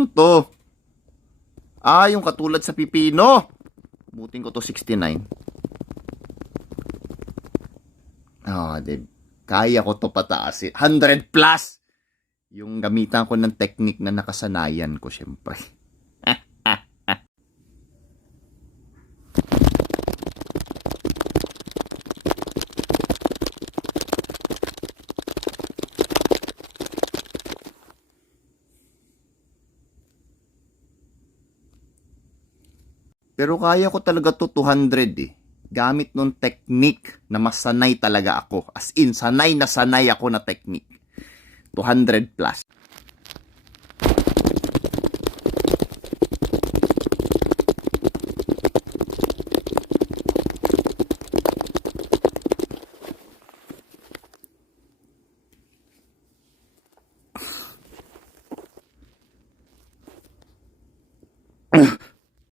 Ano to? Yung katulad sa pipino. Butin ko to 69. Kaya ko to pataasin. 100 plus! Yung gamitan ko ng technique na nakasanayan ko, syempre. Pero kaya ko talaga to 200 eh. Gamit nung technique na masanay talaga ako. As in, sanay na sanay ako na technique. 200 plus.